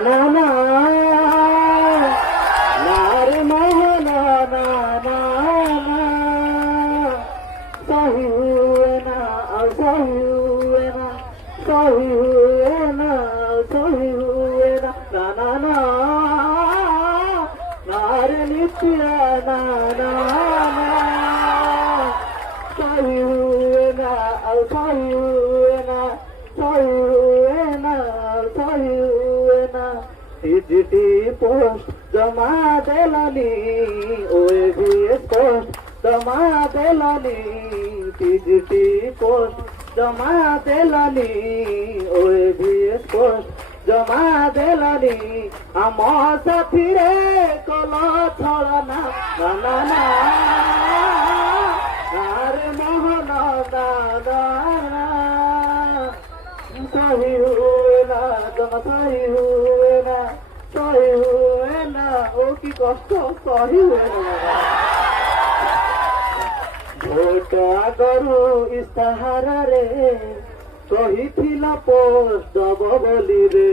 na na nare mohana na na na sahi hue na sahi hue na sahi hue na sahi hue na na na nare nitya na na na sahi hue na sahi hue na sahi hue na sahi hue na TGT post জমা দেলানি ওএভিএস post জমা দেলানি TGT post জমা দেলানি ওএভিএস post জমা দেলানি আম সাথীরে call ছলনা না না আরে মোহন দাদা sahi hue na jama sahi hue na sahi hue na o ki কষ্ট sahi hue na ভোট আগরু ইস্তাহারে কহিଥିଲା পোস্ট দব বলি রে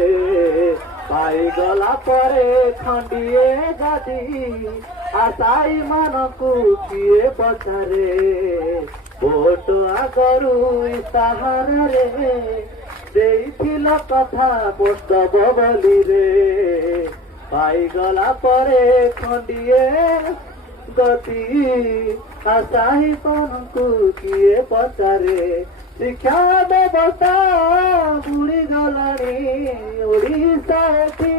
পাইগলা পরে খଣ୍ଡିଏ ଗାଦି আশাই ମାନଙ୍କୁ କିଏ ପଚାରେ ভোট আগরু ইস্তাহারে ଦେଇଥିଲା କଥା ପୋଷ୍ଟ ଦବ ବୋଲି ରେ ପାଇଗଲା ପରେ ଖଣ୍ଡିଏ ଗତି ଆଶାହୀ ମାନଙ୍କୁ କିଏ ପଚାରେ ଶିକ୍ଷା ବ୍ୟବସ୍ଥା ବୁଡ଼ି ଗଲାଣି ଓଡ଼ିଶା ଏଠି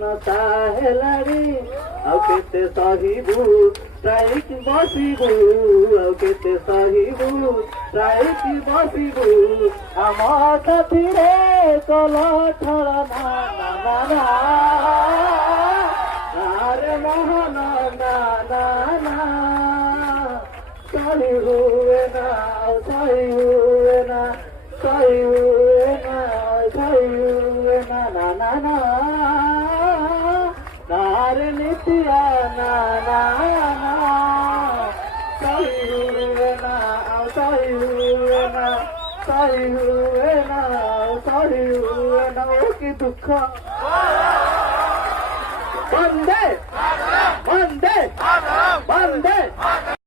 ନତା ହେଲାଣି ଆଉ କେତେ ସହିବୁ ଷ୍ଟ୍ରାଇକ୍ ବସିବୁ ଆଉ କେତେ ସହିବୁ ଷ୍ଟ୍ରାଇକ୍ ବସିବୁ ଆମ ସାଥିରେ କଲ ଛଳନା ନା ନା ଆରେ ମୋହନ ନା ନା ନା sahi hue na sahi hue na sahi hue na sahi hue na na na na nare nitya na na na sahi hue na sahi hue na sahi hue na sahi hue na o ki dukha bande bande bande